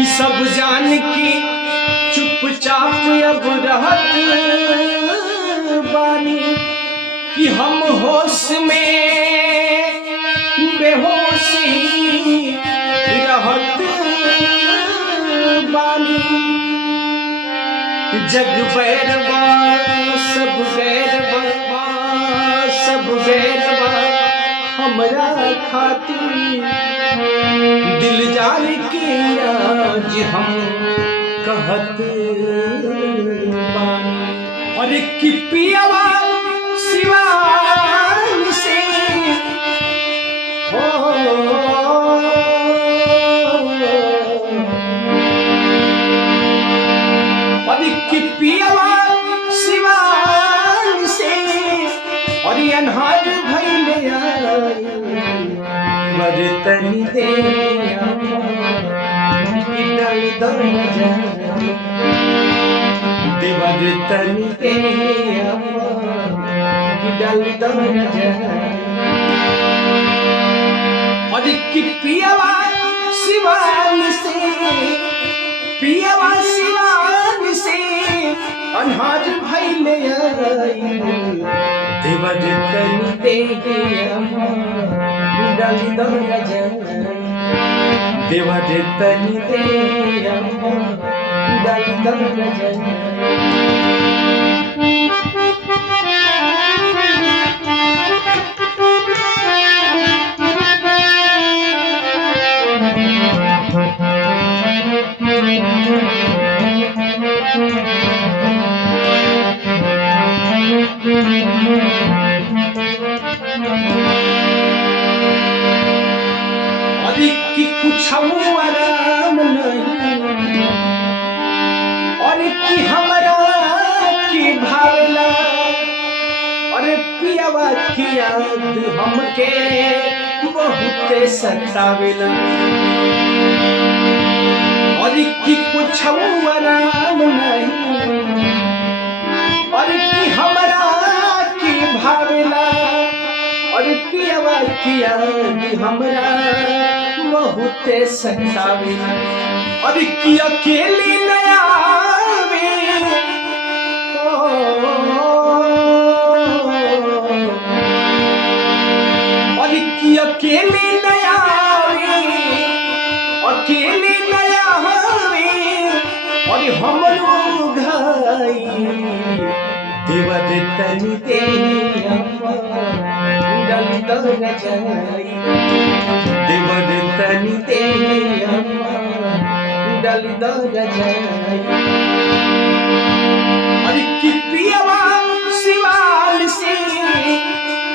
कि सब जान की चुपचाप अब रहत बानी कि हम होश में बेहोशी रहत बानी। जग बैरबा सब गैरबा सब गैरबा हमरा खातिर दिल जान के आज हम कहत बानी। और कि पियवा सिवान से हो और कि पियवा सिवान से और अनहार भइले बरतनी दे बरतनी दे और कि पियवा सिवान से पियवा सिवान से अनहार भइले बरतनी दे देवदत्तनी दे कि कुछ आराम नहीं और कि हमरा की भावना और पियवा की याद हमके बहुत सतावेला। और कि कुछ आराम नहीं और कि हमरा की भावना और पियवा की याद हमरा बहुत सतावेला। और कि अकेली नया और कि अकेली नया अकेली नया और हम लोग देवदत्तनी दे देवदत्तनी दे और कि पियवा सिवान से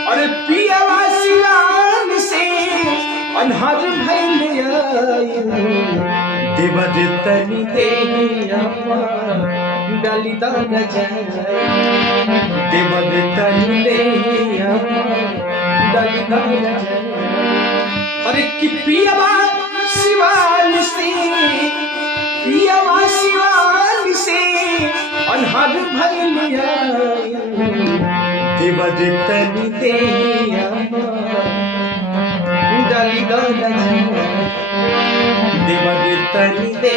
और पियवा सिवान से अनहार भइले देवदत्तनी दे देवदत्तनी दे और कि पियवा सिवान से पियवा सिवान से अनहार भइले देवदत्तनी दे देवदत्तनी दे देवदत्तनी दे